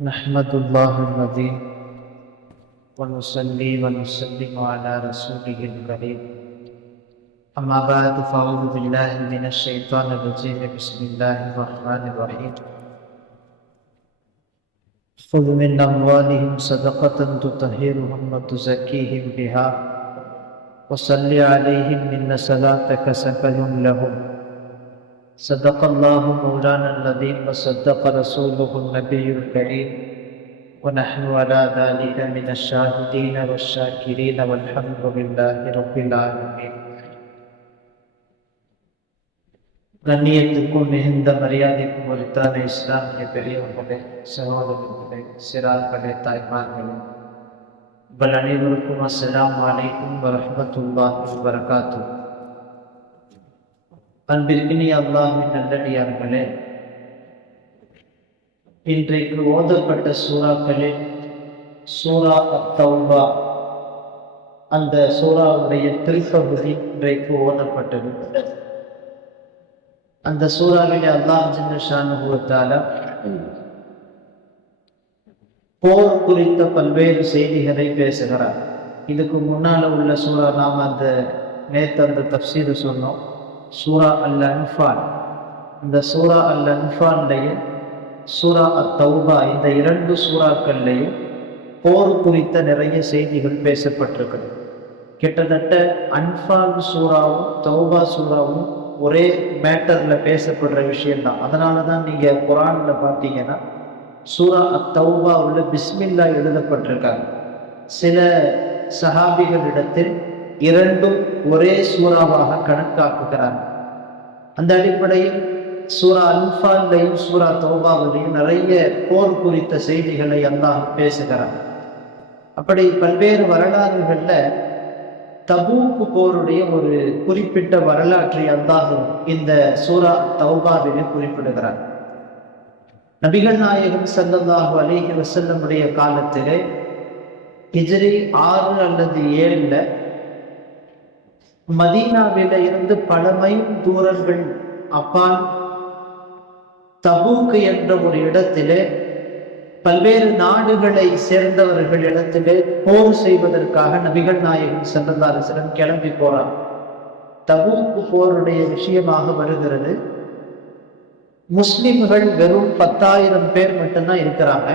نحمد الله العظيم ونصلي ونسلم على رسوله الكريم. أما بعد فأعوذ بالله من الشيطان الرجيم. بسم الله الرحمن الرحيم. خذ من أموالهم صدقة تطهرهم وتزكيهم بها وصل عليهم إن صلاتك سكن لهم. صدق اللہ مولانا الذين وصدق رسوله النبي الكريم ونحن على ذلك من الشاهدين والشاكرين والحمد لله رب العالمين ಗಣ್ಯತ್ವಕ್ಕೂ ಮೇಹಿಂದ ಮರ್ಯಾದೆಗೂ ಮುರಿತಾನೆ ಇಸ್ಲಾಂಗೆ ಬೆಳೆಯುವಳೆ ಸಹೋದರರುಗಳೇ ಸಿರಾಗಳೇ ತಾಯ್ಮಾರ್ಗಳೇ بلنے ورکم السلام علیکم ورحمۃ اللہ وبرکاتہ. அன்பிற்கினிய அல்லாஹின் நல்லடியார்களே இன்றைக்கு ஓதப்பட்ட சூறாக்களில் சூரா அத்தௌபா. அந்த சூறாவுடைய திருப்பகுதி இன்றைக்கு ஓதப்பட்டது. அந்த சூறாவிலே அல்லாஹ் ஜின்னஷானுபவத்தால போர் குறித்த பல்வேறு செய்திகளை பேசுகிறார். இதுக்கு முன்னால உள்ள சூறா நாம் அந்த நேத்து அந்த தப்சீர் சொன்னோம். சூரா அல் அன்ஃபான் இந்த சூரா அல் அன்ஃபான்டைய சூரா அத் தௌபா இந்த இரண்டு சூறாக்கள்லையும் போர் குறித்த நிறைய செய்திகள் பேசப்பட்டிருக்கிறது கிட்டத்தட்ட அன்ஃபால் சூறாவும் தௌபா சூறாவும் ஒரே மேட்டரில் பேசப்படுற விஷயம்தான். அதனால தான் நீங்கள் குரானில் பார்த்தீங்கன்னா சூரா அத் உள்ள பிஸ்மில்லா எழுதப்பட்டிருக்காங்க. சில சஹாபிகளிடத்தில் இரண்டும் ஒரே சூறாவாக கணக்காக்குகிறார். அந்த அடிப்படையில் சூரா அல்ஃபாலையும் சூரா தௌபாவிலையும் நிறைய போர் குறித்த செய்திகளை அல்லாஹ் பேசுகிறார் அப்படி பல்வேறு வரலாறுகளில் தபூக்கு போருடைய ஒரு குறிப்பிட்ட வரலாற்றை அல்லாஹ் இந்த சூரா தௌபாவிலே குறிப்பிடுகிறார். நபிகள் நாயகம் சல்லல்லாஹு அலிஹி வசல்லமுடைய காலத்திலே ஹிஜ்ரி ஆறு அல்லது ஏழில் மதீனாவில இருந்து பல மைல் தூரங்கள் அப்பால் தபூக்கு என்ற ஒரு இடத்திலே பல்வேறு நாடுகளை சேர்ந்தவர்கள் இடத்திலே போர் செய்வதற்காக நபிகள் நாயகம் சென்றதாரசிடம் கிளம்பி போறார். தபூக்கு போருடைய விஷயமாக வருகிறது. முஸ்லிம்கள் வெறும் பத்தாயிரம் பேர் மட்டும்தான் இருக்கிறாங்க.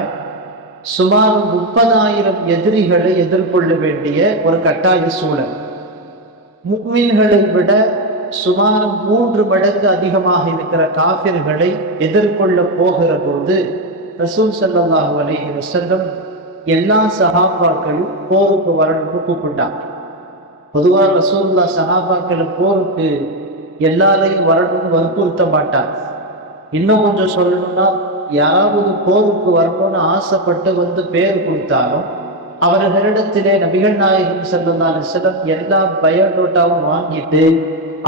சுமார் முப்பதாயிரம் எதிரிகளை எதிர்கொள்ள வேண்டிய ஒரு கட்டாய சூழல். முக்மீன்களை விட சுமார் மூன்று மடங்கு அதிகமாக இருக்கிற காபிர்களை எதிர்கொள்ள போகிற போது ரசூல் சல்லாஹூ அலைஹி வசல்லம் எல்லா சகாபாக்களும் போருக்கு வரணும்னு கூப்பிட்டாங்க. பொதுவாக ரசூல்லா சகாபாக்களை போருக்கு எல்லாரையும் வரணும்னு வற்புறுத்த மாட்டாங்க. இன்னும் கொஞ்சம் சொல்லணும்னா யாராவது போருக்கு வரணும்னு ஆசைப்பட்டு வந்து பேர் கொடுத்தாலும் அவர்களிடத்திலே நபிகள் நாயகம் செல்லந்தாலும் சிலம் எல்லா பயோடோட்டாவும் வாங்கிட்டு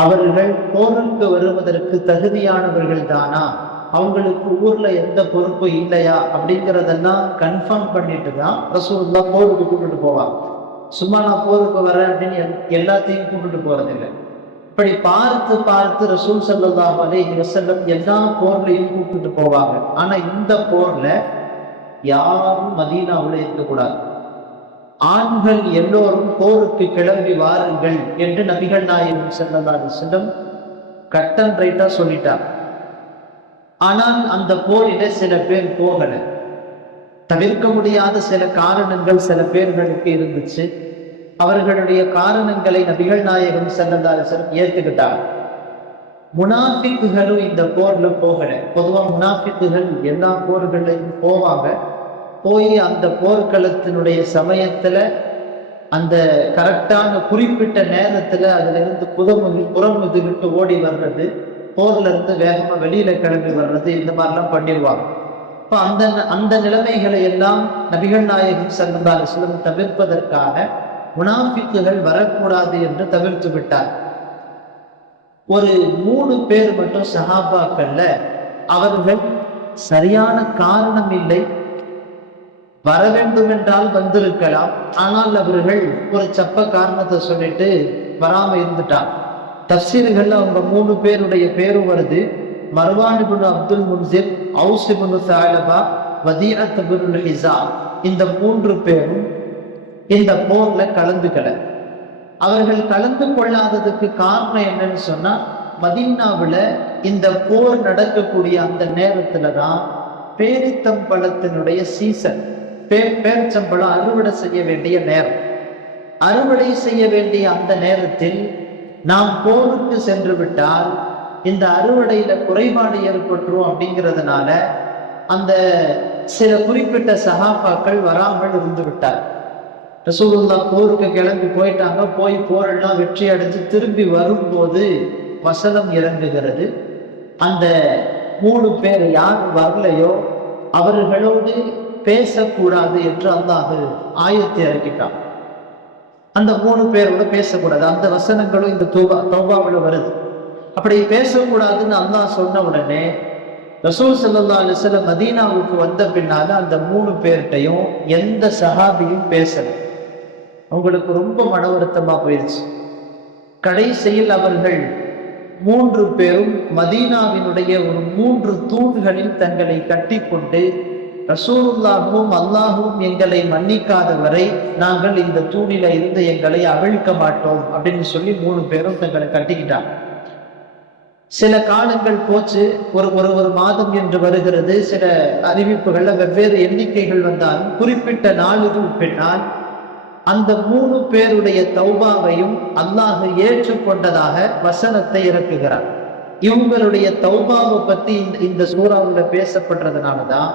அவர்கள் போருக்கு வருவதற்கு தகுதியானவர்கள் தானா அவங்களுக்கு ஊர்ல எந்த பொறுப்பு இல்லையா? அப்படிங்கிறதெல்லாம் கன்ஃபார்ம் பண்ணிட்டு தான் ரசூல்லா போருக்கு கூப்பிட்டுட்டு போவாங்க. சும்மா நான் போருக்கு வரேன் அப்படின்னு எல்லாத்தையும் கூப்பிட்டுட்டு போறதில்லை. இப்படி பார்த்து பார்த்து ரசூல் சல்லாஹ் அலைஹி வசல்லம் எல்லா போர்லையும் கூப்பிட்டு போவாங்க. ஆனா இந்த போர்ல யாரும் மதீனாவில் இருக்கக்கூடாது. ஆண்கள் எல்லோரும் போருக்கு கிளம்பி வாருங்கள் என்று நபிகள் நாயகம் செல்லல்லாஹு செல்லம் கட்டன் ரைட்டா சொல்லிட்டார். ஆனால் அந்த போரிட சில பேர் போகல. தவிர்க்க முடியாத சில காரணங்கள் சில பேர்களுக்கு இருந்துச்சு. அவர்களுடைய காரணங்களை நபிகள் நாயகம் செல்லந்தாரசர் ஏற்றுக்கிட்டார். முனாஃபிக்குகளும் இந்த போர்ல போகல. பொதுவாக முனாஃபிக்குகள் எல்லா போர்களையும் போவாங்க. போய் அந்த போர்க்களத்தினுடைய சமயத்துல அந்த கரெக்டான குறிப்பிட்ட நேரத்துல அதுல இருந்து புதமுகி புறமுது விட்டு ஓடி வர்றது போர்ல இருந்து வேகமா வெளியில கிளம்பி வர்றது இந்த மாதிரிலாம் பண்ணிடுவாங்க. இப்போ அந்த அந்த நிலைமைகளை எல்லாம் நபிகள் நாயகம் சல்லல்லாஹு சிலம் தவிர்ப்பதற்காக முனாஃபிக்குகள் வரக்கூடாது என்று தவிர்த்து விட்டார். ஒரு மூணு பேர் மட்டும் சஹாபாக்கள்ல அவர்கள் சரியான காரணம் இல்லை வர வேண்டும் என்றால் வந்திருக்கலாம். ஆனால் அவர்கள் ஒரு சப்ப காரணத்தை சொல்லிட்டு வராம இருந்துட்டார். தப்சீர்கள் அவங்க மூணு பேருடைய பேரும் வருது. Marwan ibn Abdul Munzir Aws ibn Thalaba Wadiah ibn ஹிசா இந்த மூன்று பேரும் இந்த போர்ல கலந்துக்கல. அவர்கள் கலந்து கொள்ளாததுக்கு காரணம் என்னன்னு சொன்னா மதீனாவுல இந்த போர் நடக்கக்கூடிய அந்த நேரத்துல தான் பேரித்தம்பழத்தினுடைய சீசன் பே பேரிச்சம்பழம் அறுவடை செய்ய வேண்டிய நேரம். அறுவடை செய்ய வேண்டிய அந்த நேரத்தில் நாம் போருக்கு சென்று விட்டால் இந்த அறுவடையில குறைபாடு ஏற்பட்டுரும் அப்படிங்கிறதுனால அந்த சில குறிப்பிட்ட சகாபாக்கள் வராமல் இருந்து விட்டார். ரசூலுல்லா போருக்கு கிளம்பி போயிட்டாங்க. போய் போரெல்லாம் வெற்றி அடைஞ்சு திரும்பி வரும்போது வசனம் இறங்குகிறது. அந்த மூணு பேர் யார் வரலையோ அவர்களோடு பேசக்கூடாது என்று அல்லாஹ் ஆயத்தை இறக்கிட்டான் அந்த மூணு பேரோட பேசக்கூடாது. அந்த வசனங்களும் இந்த தோபா தோபாவில் வருது. அப்படி பேசக்கூடாதுன்னு அல்லாஹ் சொன்ன உடனே ரசூல் சல்லா அலிஸ்லம் மதீனாவுக்கு வந்த பின்னால அந்த மூணு பேர்கிட்டையும் எந்த சஹாபியும் பேசல. அவங்களுக்கு ரொம்ப மன வருத்தமா போயிடுச்சு கடைசியில் அவர்கள் மூன்று பேரும் மதீனாவினுடைய ஒரு மூன்று தூண்களில் தங்களை கட்டிக்கொண்டு ரசூருல்லாகவும் அல்லாஹும் எங்களை மன்னிக்காத வரை நாங்கள் இந்த தூணில இருந்து எங்களை அவிழ்க்க மாட்டோம் அப்படின்னு சொல்லி மூணு பேரும் தங்களை கட்டிக்கிட்டாங்க. சில காலங்கள் போச்சு. ஒரு ஒரு ஒரு மாதம் என்று வருகிறது. சில அறிவிப்புகள்ல வெவ்வேறு எண்ணிக்கைகள் வந்தாலும் குறிப்பிட்ட நாளுக்கு பின்னால் அந்த மூணு பேருடைய தௌபாவையும் அல்லாஹ் ஏற்றுக்கொண்டதாக வசனத்தை இறக்குகிறார். இவங்களுடைய தௌபாவை பத்தி இந்த இந்த சூறாவுல பேசப்படுறதுனாலதான்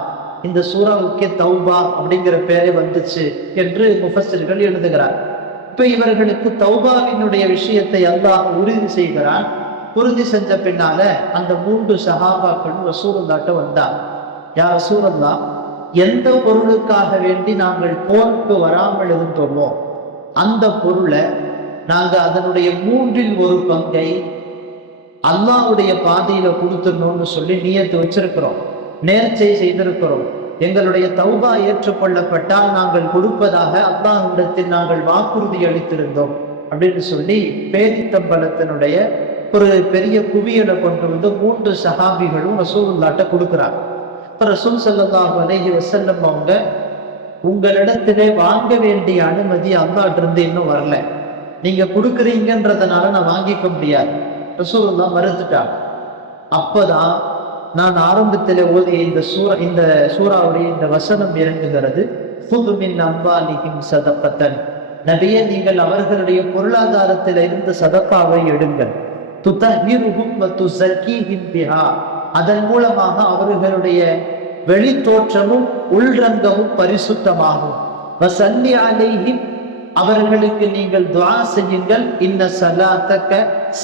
இந்த சூறாவுக்கே தௌபா அப்படிங்கிற பெயரே வந்துச்சு என்று முஃபஸர்கள் எழுதுகிறார். இப்ப இவர்களுக்கு தௌபாவினுடைய விஷயத்தை அல்லாஹ் உறுதி செய்கிறான். உறுதி செஞ்ச பின்னால அந்த மூன்று சஹாபாக்களும் ரசூலுல்லாட்ட வந்தார். யா ரசூலுல்லா எந்த பொருளுக்காக வேண்டி நாங்கள் போருக்கு வராமல் இருந்தோமோ அந்த பொருளை நாங்கள் அதனுடைய மூன்றில் ஒரு பங்கை அல்லாவுடைய பாதையில கொடுத்துடணும்னு சொல்லி நீயத்து வச்சிருக்கிறோம். நேர்ச்சை செய்திருக்கிறோம். எங்களுடைய தௌபா ஏற்றுக்கொள்ளப்பட்டால் நாங்கள் கொடுப்பதாக அல்லாஹ்விடத்தில் நாங்கள் வாக்குறுதி அளித்திருந்தோம். அப்படின்னு சொல்லி பேரித்தம்பலத்தினுடைய ஒரு பெரிய குவியலை கொண்டு வந்து மூன்று சஹாபிகளும் ரசூல்லாட்ட கொடுக்குறாங்க. இப்போ ரசூல் சல்லாஹ் அலைஹி வசல்லம் அவங்க உங்களிடத்திலே வாங்க வேண்டிய அனுமதி அல்லாட்டு இருந்து இன்னும் வரல. நீங்க கொடுக்குறீங்கன்றதுனால நான் வாங்கிக்க முடியாது. ரசூல்லா மறுத்துட்டாங்க. அப்போதான் நான் ஆரம்பத்தில் ஓதிய இந்த சூரா இந்த சூறாவுடைய இந்த வசனம் இறங்குகிறது. புதுமின் அம்பாலிகிம் சதப்பத்தன் நபியே நீங்கள் அவர்களுடைய பொருளாதாரத்தில் இருந்து சதப்பாவை எடுங்கள். துதஹிருஹும் வ பிஹா. அதன் மூலமாக அவர்களுடைய வெளி தோற்றமும் உள்ரங்கமும் பரிசுத்தமாகும். வசல்லி அலைஹிம். அவர்களுக்கு நீங்கள் துவா செய்யுங்கள். இன்ன சலாத்தக்க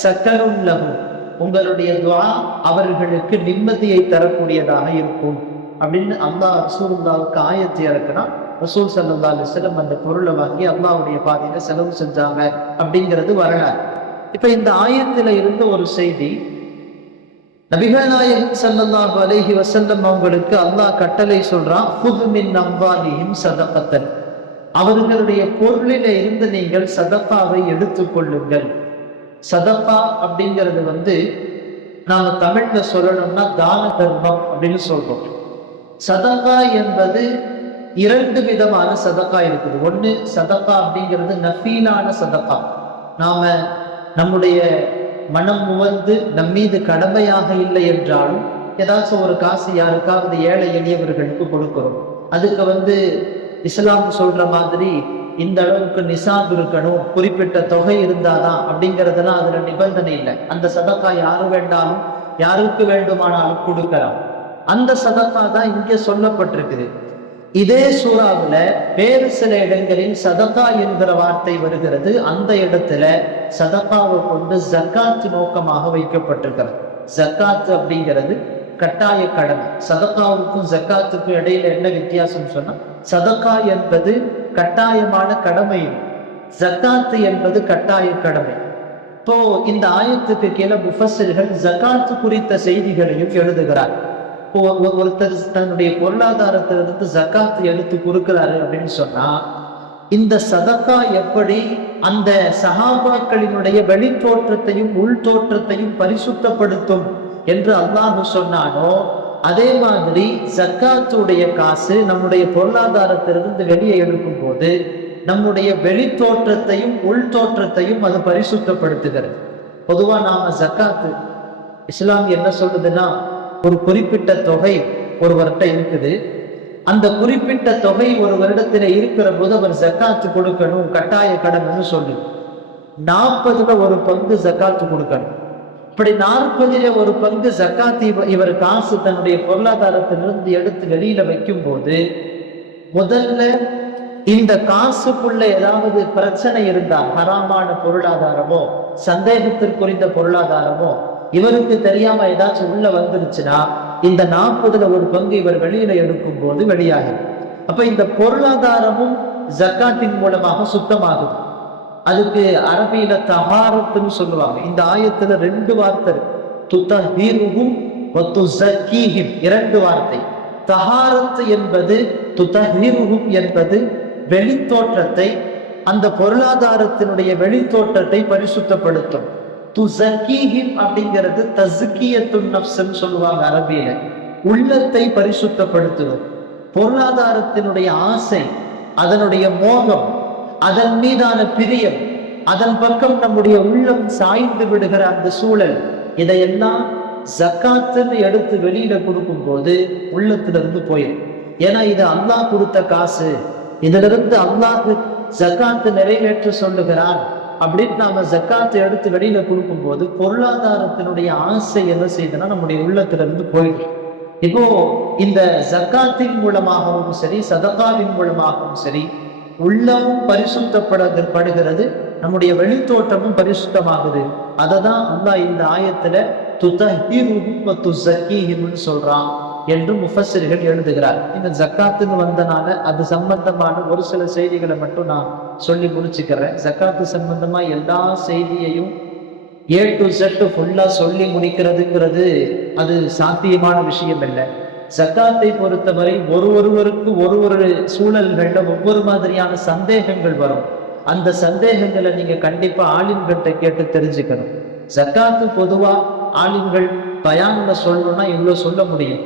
சக்கரும் லகும் உங்களுடைய துவா அவர்களுக்கு நிம்மதியை தரக்கூடியதாக இருக்கும். அப்படின்னு அல்லாஹ் ரசூல்லாவுக்கு ஆயத்தை இறக்குனா ரசூல் சல்லா அலிஸ்லம் அந்த பொருளை வாங்கி அல்லாவுடைய பாதையில செலவு செஞ்சாங்க அப்படிங்கிறது வரலாறு. இப்ப இந்த ஆயத்துல இருந்து ஒரு செய்தி நபிகள் நாயகம் சல்லல்லாஹு அலைஹி வசல்லம் அவங்களுக்கு அல்லாஹ் கட்டளை சொல்றான் புது மின் அம்பாலியும் சதப்பத்தன் அவர்களுடைய பொருளில இருந்து நீங்கள் சதப்பாவை எடுத்துக்கொள்ளுங்கள் சதப்பா அப்படிங்கிறது வந்து நாம தமிழ்ல சொல்லணும்னா தான தர்மம் அப்படின்னு சொல்றோம். சதக்கா என்பது இரண்டு விதமான சதக்கா இருக்குது. ஒன்று சதக்கா அப்படிங்கிறது நஃபீலான சதக்கா. நாம நம்முடைய மனம் முவந்து நம் மீது கடமையாக இல்லை என்றாலும் ஏதாச்சும் ஒரு காசு யாருக்காவது ஏழை எளியவர்களுக்கு கொடுக்கிறோம். அதுக்கு வந்து இஸ்லாம் சொல்ற மாதிரி இந்த அளவுக்கு நிசாப் இருக்கணும் குறிப்பிட்ட தொகை இருந்தாதான் அப்படிங்கிறதுலாம் அதுல நிபந்தனை இல்லை. அந்த சதக்கா யாரு வேண்டாலும் யாருக்கு வேண்டுமானாலும் கொடுக்கலாம். அந்த சதக்கா தான் இங்கே சொல்லப்பட்டிருக்குது. இதே சூறாவில் வேறு சில இடங்களில் சதக்கா என்கிற வார்த்தை வருகிறது. அந்த இடத்துல சதக்காவை கொண்டு ஜக்காத்து நோக்கமாக வைக்கப்பட்டிருக்கிறது. ஜக்காத்து அப்படிங்கிறது கட்டாய கடமை. சதக்காவுக்கும் ஜக்காத்துக்கும் இடையில என்ன வித்தியாசம் சொன்னா சதக்கா என்பது கட்டாயமான கடமை ஜக்காத்து என்பது கட்டாய கடமை. இப்போ இந்த ஆயத்துக்கு கீழே முஃபசர்கள் ஜக்காத்து குறித்த செய்திகளையும் எழுதுகிறார். ஒருத்தர் தன்னுடைய பொருளாதாரத்திலிருந்து ஜக்காத்து எடுத்து கொடுக்கிறாரு அப்படின்னு சொன்னா இந்த சதக்கா எப்படி அந்த சகாபாக்களினுடைய வெளித்தோற்றத்தையும் உள் தோற்றத்தையும் பரிசுத்தப்படுத்தும் என்று அல்லாஹு சொன்னானோ அதே மாதிரி சக்காத்துடைய காசு நம்முடைய பொருளாதாரத்திலிருந்து வெளியே எடுக்கும் போது நம்முடைய வெளி தோற்றத்தையும் உள் தோற்றத்தையும் அது பரிசுத்தப்படுத்துகிறது. பொதுவா நாம ஜக்காத்து இஸ்லாம் என்ன சொல்லுதுன்னா ஒரு குறிப்பிட்ட தொகை ஒருவர்கிட்ட இருக்குது. அந்த குறிப்பிட்ட தொகை ஒரு வருடத்துல இருக்கிற போது அவர் ஜக்காத்து கொடுக்கணும் கட்டாய கடமைன்னு சொல்லு நாற்பதுல ஒரு பங்கு ஜக்காத்து கொடுக்கணும். இப்படி நாற்பதில ஒரு பங்கு ஜக்காத்து இவர் காசு தன்னுடைய பொருளாதாரத்திலிருந்து எடுத்து வெளியில வைக்கும் போது முதல்ல இந்த காசுக்குள்ள ஏதாவது பிரச்சனை இருந்தா ஹராமான பொருளாதாரமோ சந்தேகத்திற்குறிந்த பொருளாதாரமோ இவருக்கு தெரியாம ஏதாச்சும் உள்ள வந்துருச்சுன்னா இந்த நாற்பதுல ஒரு பங்கு இவர் வெளியில எடுக்கும் போது வெளியாகும் அப்ப இந்த பொருளாதாரமும் ஜக்காத்தின் மூலமாக சுத்தமாகுது. அதுக்கு அரபியில தஹாரத்துன்னு சொல்லுவாங்க. இந்த ஆயத்துல ரெண்டு வார்த்தை இருக்கு. துதஹீருஹும் இரண்டு வார்த்தை. தஹாரத்து என்பது துதஹீருகும் என்பது வெளித்தோற்றத்தை அந்த பொருளாதாரத்தினுடைய வெளித்தோற்றத்தை பரிசுத்தப்படுத்தும். துஸக்கீஹிம் அப்படிங்கிறது தசுக்கியத்துன் நஃப்ஸ்ன்னு சொல்லுவாங்க அரபியில. உள்ளத்தை பரிசுத்தப்படுத்துவது. பொருளாதாரத்தினுடைய ஆசை அதனுடைய மோகம் அதன் மீதான பிரியம் அதன் பக்கம் நம்முடைய உள்ளம் சாய்ந்து விடுகிற அந்த சூழல் இதையெல்லாம் ஜக்காத்துன்னு எடுத்து வெளியில கொடுக்கும் போது உள்ளத்துல இருந்து போயிடும். ஏன்னா இது அல்லாஹ் கொடுத்த காசு. இதிலிருந்து அல்லாஹ் ஜக்காத்து நிறைவேற்ற சொல்லுகிறான் அப்படின்னு நாம ஜக்காத்தை எடுத்து வெளியில கொடுக்கும் போது பொருளாதாரத்தினுடைய ஆசை என்ன செய்யுதுன்னா நம்முடைய உள்ளத்துல இருந்து போயிடும். இப்போ இந்த ஜக்காத்தின் மூலமாகவும் சரி சதகாவின் மூலமாகவும் சரி உள்ளமும் பரிசுத்தப்படுகிறது நம்முடைய வெளித்தோட்டமும் பரிசுத்தமாகுது. அதை தான் அல்லா இந்த ஆயத்துல துதஹிருஹும் வ சொல்றான் என்று முஃபசிர்கள் எழுதுகிறார். இந்த ஜக்காத்துன்னு வந்தனால அது சம்பந்தமான ஒரு சில செய்திகளை மட்டும் நான் சொல்லி முடிச்சுக்கிறேன். ஜக்காத்து சம்பந்தமா எல்லா செய்தியையும் ஏ டு ஜெட் ஃபுல்லா சொல்லி முடிக்கிறதுங்கிறது அது சாத்தியமான விஷயம் இல்லை ஜக்காத்தை பொறுத்தவரை ஒரு ஒருவருக்கு ஒரு ஒரு சூழல்கள்ல ஒவ்வொரு மாதிரியான சந்தேகங்கள் வரும். அந்த சந்தேகங்களை நீங்க கண்டிப்பா ஆலிம்கிட்ட கேட்டு தெரிஞ்சுக்கணும். ஜக்காத்து பொதுவா ஆலிம்கள் பயான்ல சொல்லணும்னா இவ்வளவு சொல்ல முடியும்.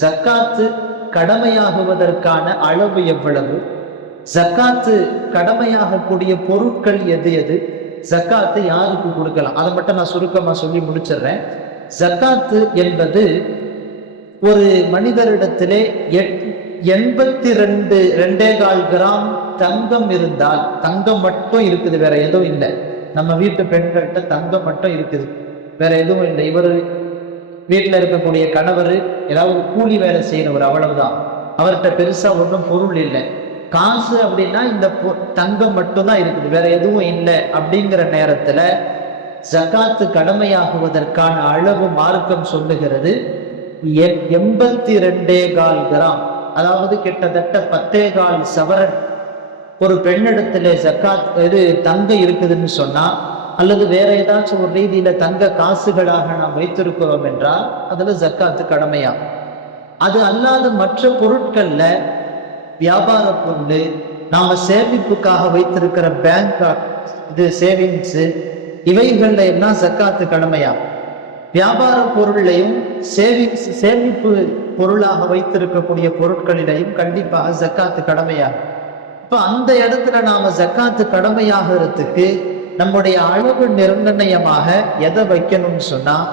ஜக்காத்து கடமையாகுவதற்கான அளவு எவ்வளவு? ஜக்காத்து கடமையாகக்கூடிய பொருட்கள் எது எது? ஜக்காத்து யாருக்கு கொடுக்கலாம்? அதை மட்டும் நான் சுருக்கமா சொல்லி முடிச்சிடுறேன். ஜக்காத்து என்பது ஒரு மனிதரிடத்திலே எட்- எண்பத்தி ரெண்டு ரெண்டே கால் கிராம் தங்கம் இருந்தால் தங்கம் மட்டும் இருக்குது வேற எதுவும் இல்லை. நம்ம வீட்டு பெண்கள்கிட்ட தங்கம் மட்டும் இருக்குது. வேற எதுவும் இல்லை. இவர் வீட்டில் இருக்கக்கூடிய கணவர் ஏதாவது கூலி வேலை செய்யறவர் அவ்வளவுதான். அவர்கிட்ட பெருசா ஒன்றும் பொருள் இல்லை. காசு அப்படின்னா இந்த தங்கம் மட்டும்தான் இருக்குது. வேற எதுவும் இல்லை அப்படிங்கிற நேரத்துல ஜகாத்து கடமையாகுவதற்கான அளவு மார்க்கம் சொல்லுகிறது. எண்பத்தி ரெண்டே கால் கிராம். அதாவது கிட்டத்தட்ட பத்தே கால் சவரன். ஒரு பெண்ணிடத்துல ஜக்காத் இது தங்கம் இருக்குதுன்னு சொன்னா அல்லது வேற ஏதாச்சும் ஒரு ரீதியில தங்க காசுகளாக நாம் வைத்திருக்கிறோம் என்றால் அதுல ஜக்காத்து கடமையா அது அல்லாத மற்ற பொருட்கள்ல வியாபார பொருள் நாம சேமிப்புக்காக வைத்திருக்கிற பேங்க் இது சேவிங்ஸ் இவைகள்ல எல்லாம் ஜக்காத்து கடமையாகும் வியாபார பொருளையும் சேவிங்ஸ் சேமிப்பு பொருளாக வைத்திருக்கக்கூடிய பொருட்களிலையும் கண்டிப்பாக ஜக்காத்து கடமையாகும். இப்போ அந்த இடத்துல நாம் ஜக்காத்து கடமையாகிறதுக்கு நம்முடைய அளவு நிர்ணயமாக எதை வைக்கணும்னு சொன்னால்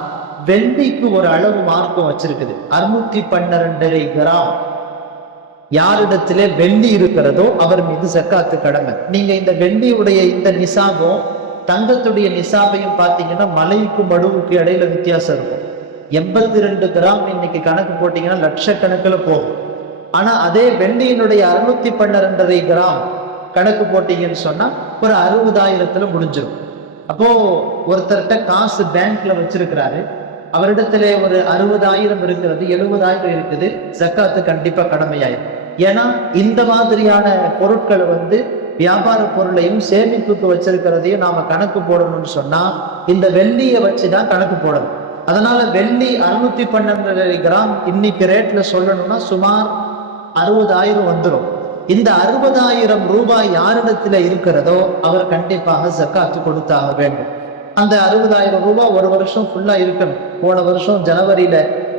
வெள்ளிக்கு ஒரு அளவு மார்க்கம் வச்சிருக்குது. அறுநூத்தி பன்னிரெண்டரை கிராம். யாரிடத்திலே வெள்ளி இருக்கிறதோ அவர் மீது ஜக்காத்து கடமை. நீங்க இந்த வெள்ளியுடைய இந்த நிசாபம் தங்கத்துடைய நிசாபையும் பார்த்தீங்கன்னா மலைக்கும் மடுவுக்கு இடையில வித்தியாசம் இருக்கும். எண்பத்தி ரெண்டு கிராம் இன்னைக்கு கணக்கு போட்டீங்கன்னா லட்சக்கணக்கில் போகும். ஆனா அதே வெள்ளியினுடைய அறுநூத்தி பன்னிரெண்டரை கிராம் கணக்கு போட்டீங்கன்னு சொன்னா ஒரு அறுபதாயிரத்துல முடிஞ்சிடும் அப்போ ஒருத்தர்கிட்ட காசு பேங்க்ல வச்சிருக்கிறாரு. அவரிடத்துல ஒரு அறுபதாயிரம் இருக்கிறது எழுபதாயிரம் இருக்குது. ஜக்காத்து கண்டிப்பா கடமையாயிரும். ஏன்னா இந்த மாதிரியான பொருட்களை வந்து வியாபார பொருளையும் சேமிப்புக்கு வச்சிருக்கிறதையும் நாம கணக்கு போடணும்னு சொன்னா இந்த வெள்ளியை வச்சுதான் கணக்கு போடணும். அதனால வெள்ளி அறுநூத்தி பன்னெண்டு கிராம் இன்னைக்கு ரேட்ல சொல்லணும்னா சுமார் அறுபதாயிரம் வந்துடும் இந்த அறுபதாயிரம் ரூபாய் யாரிடத்துல இருக்கிறதோ அவர் கண்டிப்பாக ஜக்காத்து கொடுத்தாக வேண்டும். அந்த அறுபதாயிரம் ரூபாய் ஒரு வருஷம் ஃபுல்லா இருக்கணும். போன வருஷம் ஜனவரியில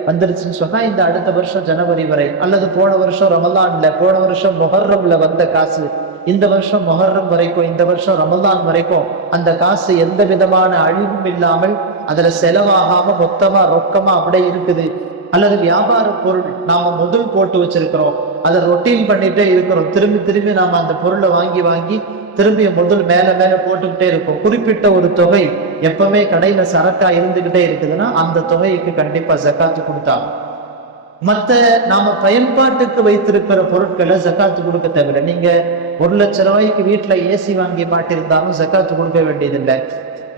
வந்துருச்சுன்னு சொன்னா இந்த அடுத்த வருஷம் ஜனவரி வரை. அல்லது போன வருஷம் ரமலான்ல போன வருஷம் மொஹர்ரம்ல வந்த காசு இந்த வருஷம் மொஹர்ரம் வரைக்கும் இந்த வருஷம் ரமலான் வரைக்கும் அந்த காசு எந்த விதமான அழிவும் இல்லாமல் அதுல செலவாகாம மொத்தமா ரொக்கமா அப்படியே இருக்குது. அல்லது வியாபார பொருள் நாம முதல் போட்டு வச்சிருக்கிறோம். அதை ரொட்டீன் பண்ணிட்டே இருக்கிறோம். திரும்பி திரும்பி நாம அந்த பொருளை வாங்கி வாங்கி திரும்பி முதல் மேல மேல போட்டுக்கிட்டே இருக்கும். குறிப்பிட்ட ஒரு தொகை எப்பவுமே கடையில சரக்கா இருந்துகிட்டே இருக்குதுன்னா அந்த தொகைக்கு கண்டிப்பா ஜக்காத்து கொடுத்தா மற்ற நாம பயன்பாட்டுக்கு வைத்திருக்கிற பொருட்களை ஜக்காத்து கொடுக்க தேவையில்லை. நீங்க ஒரு லட்ச ரூபாய்க்கு வீட்டில் ஏசி வாங்கி மாட்டிருந்தாலும் ஜக்காத்து கொடுக்க வேண்டியதில்லை.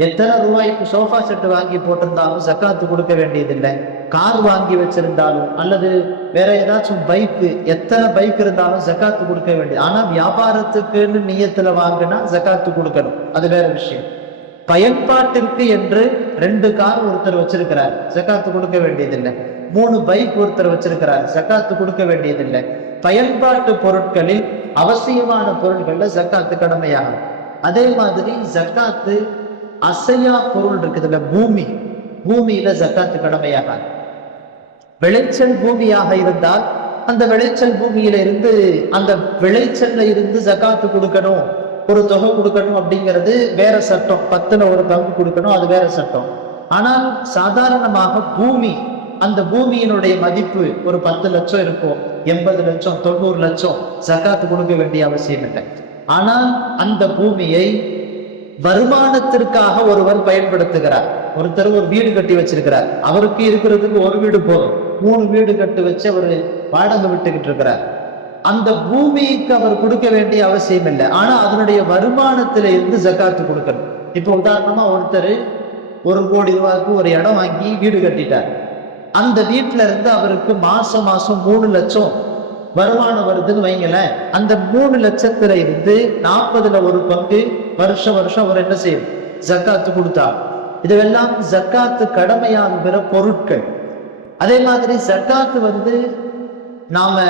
எத்தனை ரூபாய்க்கு சோஃபா செட்டு வாங்கி போட்டிருந்தாலும் ஜக்காத்து கொடுக்க வேண்டியதில்லை. கார் வாங்கி வச்சிருந்தாலும் அல்லது வேற ஏதாச்சும் பைக்கு எத்தனை பைக் இருந்தாலும் ஜக்காத்து கொடுக்க வேண்டியது. ஆனால் வியாபாரத்துக்குன்னு நீயத்தில் வாங்கினா ஜக்காத்து கொடுக்கணும். அது வேற விஷயம். பயன்பாட்டிற்கு என்று ரெண்டு கார் ஒருத்தர் வச்சிருக்கிறார் ஜக்காத்து கொடுக்க வேண்டியதில்லை. மூணு பைக் ஒருத்தர் வச்சிருக்கிறார் ஜக்காத்து கொடுக்க வேண்டியதில்லை. பயன்பாட்டு பொருட்களில் அவசியமான பொருள்கள்ல ஜக்காத்து கடமையாகும். அதே மாதிரி ஜக்காத்து அசையா பொருள் இருக்குதுல்ல பூமி. பூமியில ஜக்காத்து கடமையாகாது. விளைச்சல் பூமியாக இருந்தால் அந்த விளைச்சல் பூமியில இருந்து அந்த விளைச்சல்ல இருந்து ஜக்காத்து கொடுக்கணும். ஒரு தொகை கொடுக்கணும் அப்படிங்கிறது வேற சட்டம். பத்துல ஒரு பங்கு கொடுக்கணும் அது வேற சட்டம். ஆனால் சாதாரணமாக பூமி அந்த பூமியினுடைய மதிப்பு ஒரு பத்து லட்சம் இருக்கும். எண்பது லட்சம் தொண்ணூறு லட்சம் ஜக்காத்து கொடுக்க வேண்டிய அவசியம் இல்லை. ஆனால் அந்த பூமியை வருமானத்திற்காக ஒருவர் பயன்படுத்துகிறார். ஒருத்தர் ஒரு வீடு கட்டி வச்சிருக்கிறார். அவருக்கு இருக்கிறதுக்கு ஒரு வீடு போதும். மூணு வீடு கட்டி வச்சு அவர் வாடகை விட்டுக்கிட்டு இருக்கிறார். அந்த பூமிக்கு அவர் கொடுக்க வேண்டிய அவசியம் இல்லை. ஆனா அதனுடைய வருமானத்தில இருந்து ஜக்காத்து கொடுக்கணும். இப்போ உதாரணமா ஒருத்தர் ஒரு கோடி ரூபாய்க்கு ஒரு இடம் வாங்கி வீடு கட்டிட்டார். அந்த வீட்டில இருந்து அவருக்கு மாசம் மாசம் மூணு லட்சம் வருமானம் வருதுன்னு வைங்களேன். அந்த மூணு லட்சத்துல இருந்து நாற்பதுல ஒரு பங்கு வருஷம் வருஷம் அவர் என்ன செய்யும்? ஜக்காத்து கொடுத்தா. இதுவெல்லாம் ஜக்காத்து கடமையாகிற பொருட்கள். அதே மாதிரி ஜக்காத்து வந்து நாம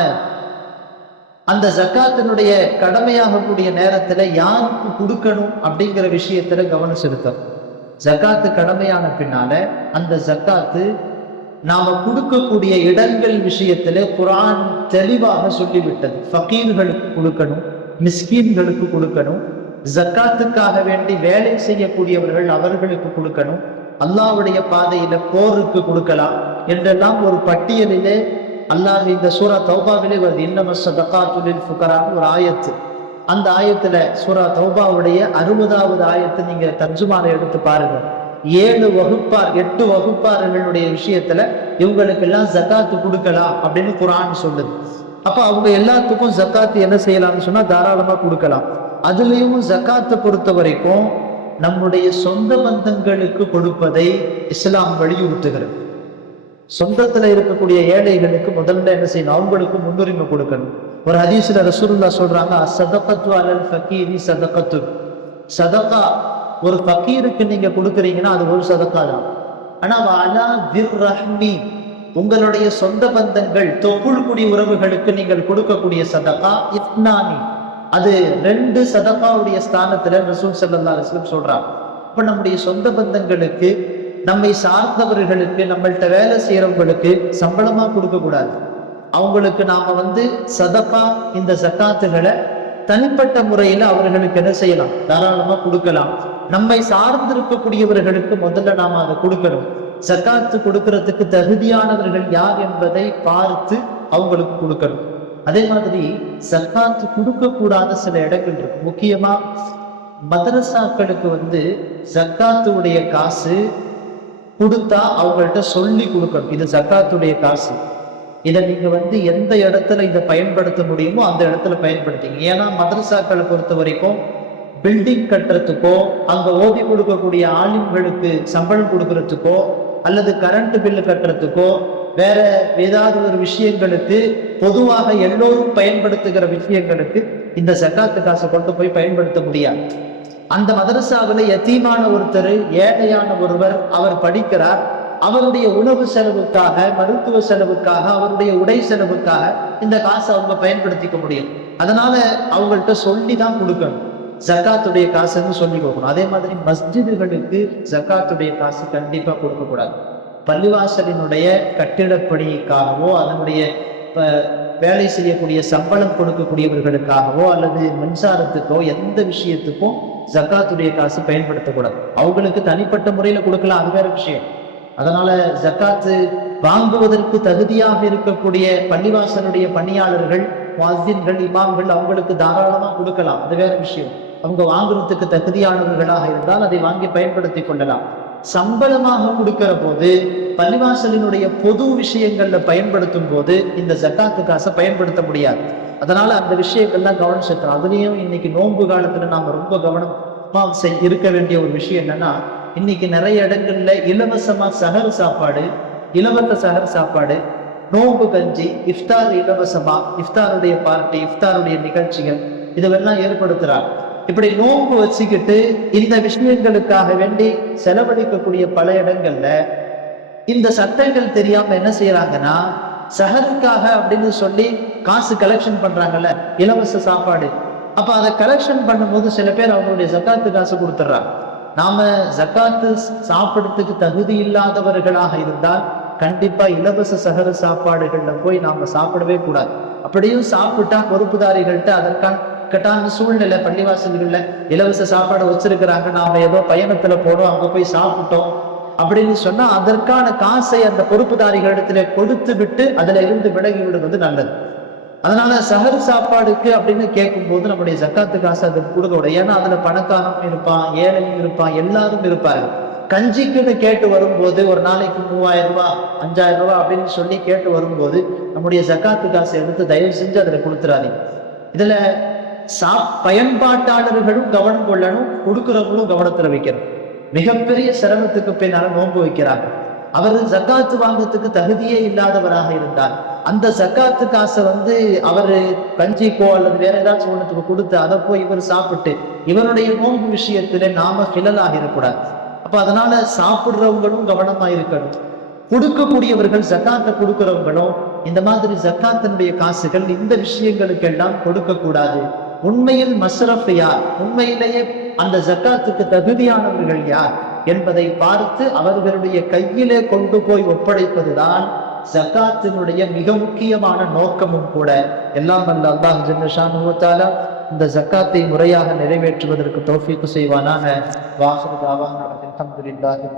அந்த ஜக்காத்தினுடைய கடமையாகக்கூடிய நேரத்துல யாருக்கு கொடுக்கணும் அப்படிங்கிற விஷயத்துல கவனம் செலுத்தணும். ஜக்காத்து கடமையான பின்னால அந்த ஜக்காத்து நாம கொடுக்கக்கூடிய இடங்கள் விஷயத்துல குரான் தெளிவாக சொல்லிவிட்டது. ஃபக்கீர்களுக்கு கொடுக்கணும் மிஸ்கீன்களுக்கு கொடுக்கணும் ஜக்காத்துக்காக வேண்டி வேலை செய்யக்கூடியவர்கள் அவர்களுக்கு கொடுக்கணும் அல்லாவுடைய பாதையில போருக்கு கொடுக்கலாம் என்றெல்லாம் ஒரு பட்டியலிலே அல்லாஹ் இந்த சூரா தௌபாவிலே வருது. இன்னம சதகாத்துலில் ஃபுகரான்னு ஒரு ஆயத்து. அந்த ஆயத்துல சூரா தௌபாவுடைய அறுபதாவது ஆயத்தை நீங்க தர்ஜுமான எடுத்து பாருங்க. ஏழு வகுப்பார் எட்டு வகுப்பார்களுடைய விஷயத்துல இவங்களுக்கு எல்லாம் ஜக்காத்து கொடுக்கலாம் அப்படின்னு குரான் சொல்லுது. அப்ப அவங்க எல்லாத்துக்கும் ஜக்காத்து என்ன செய்யலாம்னு சொன்னா தாராளமா கொடுக்கலாம். அதுலயும் ஜக்காத்தை பொறுத்த வரைக்கும் நம்முடைய சொந்த பந்தங்களுக்கு கொடுப்பதை இஸ்லாம் வலியுறுத்துகிறது. சொந்தத்துல இருக்கக்கூடிய ஏழைகளுக்கு முதல்ல என்ன செய்யணும்? அவங்களுக்கு முன்னுரிமை கொடுக்கணும். ஒரு ஹதீஸ்ல ரசூலுல்லா சொல்றாங்க சதகத்து அலல் ஃபக்கீரி சதகத்து. சதகா ஒரு ஃபக்கீருக்கு நீங்க கொடுக்குறீங்கன்னா அது ஒரு சதக்கா தான். ஆனா அலா திர் ரஹ்மி உங்களுடைய சொந்த பந்தங்கள் தொப்புள் குடி உறவுகளுக்கு நீங்கள் கொடுக்கக்கூடிய சதகா இஃப்னானி அது ரெண்டு சதகாவுடைய ஸ்தானத்துல ரசூல் சல்லா அலிஸ்லம் சொல்றான் இப்ப நம்முடைய சொந்த பந்தங்களுக்கு நம்மை சார்ந்தவர்களுக்கு நம்மள்ட்ட வேலை செய்யறவங்களுக்கு சம்பளமா கொடுக்க கூடாது அவங்களுக்கு நாம வந்து சதப்பா இந்த சக்காத்துகளை தனிப்பட்ட முறையில அவர்களுக்கு என்ன செய்யலாம்? தாராளமா கொடுக்கலாம். நம்மை சார்ந்திருக்கக்கூடியவர்களுக்கு முதல்ல நாம அதை கொடுக்கணும். சக்காத்து கொடுக்கறதுக்கு தகுதியானவர்கள் யார் என்பதை பார்த்து அவங்களுக்கு கொடுக்கணும். அதே மாதிரி சக்காத்து கொடுக்கக்கூடாத சில இடங்கள் இருக்கு. முக்கியமா மதரசாக்களுக்கு வந்து சக்காத்துடைய காசு கொடுத்தா அவங்கள்ட்ட சொல்லி கொடுக்கணும். இது சக்காத்துடைய காசு. இதை நீங்க வந்து எந்த இடத்துல இதை பயன்படுத்த முடியுமோ அந்த இடத்துல பயன்படுத்திங்க. ஏன்னா மதரசாக்களை பொறுத்த வரைக்கும் பில்டிங் கட்டுறதுக்கோ அங்க ஓதி கொடுக்கக்கூடிய ஆலிம்களுக்கு சம்பளம் கொடுக்கறதுக்கோ அல்லது கரண்ட் பில்லு கட்டுறதுக்கோ வேற ஏதாவது ஒரு விஷயங்களுக்கு பொதுவாக எல்லோரும் பயன்படுத்துகிற விஷயங்களுக்கு இந்த சக்காத்து காசை கொண்டு போய் பயன்படுத்த முடியாது. அந்த மதரசாவில் யத்தீமான ஒருத்தர் ஏழையான ஒருவர் அவர் படிக்கிறார். அவருடைய உணவு செலவுக்காக மருத்துவ செலவுக்காக அவருடைய உடை செலவுக்காக இந்த காசை அவங்க பயன்படுத்திக்க முடியும். அதனால அவங்கள்ட்ட சொல்லி தான் கொடுக்கணும். ஜக்காத்துடைய காசுன்னு சொல்லி கொடுக்கணும். அதே மாதிரி மஸ்ஜிதுகளுக்கு ஜக்காத்துடைய காசு கண்டிப்பா கொடுக்கக்கூடாது. பள்ளிவாசலினுடைய கட்டிடப்பணிக்காகவோ அதனுடைய வேலை செய்யக்கூடிய சம்பளம் கொடுக்கக்கூடியவர்களுக்காகவோ அல்லது மின்சாரத்துக்கோ எந்த விஷயத்துக்கும் ஜக்காத்துடைய காசு பயன்படுத்தக்கூடாது. அவங்களுக்கு தனிப்பட்ட முறையில கொடுக்கலாம் அது வேற விஷயம். அதனால ஜக்காத்து வாங்குவதற்கு தகுதியாக இருக்கக்கூடிய பள்ளிவாசனுடைய பணியாளர்கள் வாசின்கள் இமாம்கள் அவங்களுக்கு தாராளமாக கொடுக்கலாம். அது வேற விஷயம். அவங்க வாங்குறதுக்கு தகுதியானவர்களாக இருந்தால் அதை வாங்கி பயன்படுத்தி கொள்ளலாம். சம்பளமாக கொடுக்கிற போது பள்ளிவாசலினுடைய பொது விஷயங்கள்ல பயன்படுத்தும் போது இந்த ஜக்காத்து காசை பயன்படுத்த முடியாது. அதனால அந்த விஷயங்கள்லாம் கவனம் செலுத்தணும் அதுலேயும் இன்னைக்கு நோன்பு காலத்துல நாம ரொம்ப கவனமா செய்- இருக்க வேண்டிய ஒரு விஷயம் என்னன்னா இன்னைக்கு நிறைய இடங்கள்ல இலவசமா சகர் சாப்பாடு இலவச சகர் சாப்பாடு நோன்பு கஞ்சி இஃப்தார் இலவசமா இஃப்தாருடைய பார்ட்டி இஃப்தாருடைய நிகழ்ச்சிகள் இதுவெல்லாம் ஏற்படுத்துறாங்க இப்படி நோன்பு வச்சுக்கிட்டு இந்த விஷயங்களுக்காக வேண்டி செலவழிக்கக்கூடிய பல இடங்கள்ல இந்த சட்டங்கள் தெரியாம என்ன செய்யறாங்கன்னா சஹருக்காக அப்படின்னு சொல்லி காசு கலெக்ஷன் பண்றாங்கல்ல இலவச சாப்பாடு. அப்ப அதை கலெக்ஷன் பண்ணும்போது சில பேர் அவங்களுடைய சக்காத்து காசு கொடுத்துட்றாங்க. நாம ஜக்காத்து சாப்பிடறதுக்கு தகுதி இல்லாதவர்களாக இருந்தால் கண்டிப்பா இலவச சகர சாப்பாடுகள்ல போய் நாம சாப்பிடவே கூடாது. அப்படியும் சாப்பிட்டா பொறுப்புதாரிகள்கிட்ட அதற்கான கட்டான சூழ்நிலை பள்ளிவாசல்கள்ல இலவச சாப்பாடு வச்சிருக்கிறாங்க. நாம ஏதோ பயணத்துல போனோம் அங்க போய் சாப்பிட்டோம் அப்படின்னு சொன்னா அதற்கான காசை அந்த பொறுப்புதாரிகளிடத்துல கொடுத்து விட்டு அதுல இருந்து விலகி விடுவது நல்லது. அதனால சஹர் சாப்பாடுக்கு அப்படின்னு கேட்கும்போது நம்முடைய ஜக்காத்து காசு அதுக்கு கொடுக்க ஏன்னா அதுல பணக்காரனும் இருப்பான் ஏழையும் இருப்பான் எல்லாரும் இருப்பாரு. கஞ்சிக்குன்னு கேட்டு வரும்போது ஒரு நாளைக்கு மூவாயிரம் ரூபாய் அஞ்சாயிரம் ரூபாய் அப்படின்னு சொல்லி கேட்டு வரும்போது நம்முடைய ஜக்காத்து காசை எடுத்து தயவு செஞ்சு அதில் கொடுத்துறாதீங்க. இதுல சா பயன்பாட்டாளர்களும் கவனம் கொள்ளணும் கொடுக்குறவங்களும் கவனத்தில் வைக்கணும். மிகப்பெரிய சிரமத்துக்கு பின்னால நோன்பு வைக்கிறாங்க அவர் ஜக்காத்து வாங்கறதுக்கு தகுதியே இல்லாதவராக இருந்தார். அந்த சக்காத்து காசை வந்து அவரு கஞ்சிக்கோ அல்லது வேற ஏதாச்சும் ஒன்றுக்கு கொடுத்து அதை போய் இவர் சாப்பிட்டு இவருடைய நோன்பு விஷயத்துல நாம கிளலாக இருக்கக்கூடாது. அப்ப அதனால சாப்பிடுறவங்களும் கவனமா இருக்கணும். கொடுக்கக்கூடியவர்கள் ஜக்காத்தை கொடுக்கிறவங்களும் இந்த மாதிரி ஜக்காத்தினுடைய காசுகள் இந்த விஷயங்களுக்கெல்லாம் கொடுக்க கூடாது உண்மையில் மஸ்ரஃப் யார்? உண்மையிலேயே அந்த ஜக்காத்துக்கு தகுதியானவர்கள் யார்? என்பதை பார்த்து அவர்களுடைய கையிலே கொண்டு போய் ஒப்படைப்பதுதான் ஜக்காத்தினுடைய மிக முக்கியமான நோக்கமும் கூட. எல்லாம் வல்ல அல்லாஹ் ஜன்னஷானுவத்தாலா இந்த ஜக்காத்தை முறையாக நிறைவேற்றுவதற்கு தோஃபிக்கு செய்வானாக. வாசல் தாவான அல்ஹம்துலில்லாஹி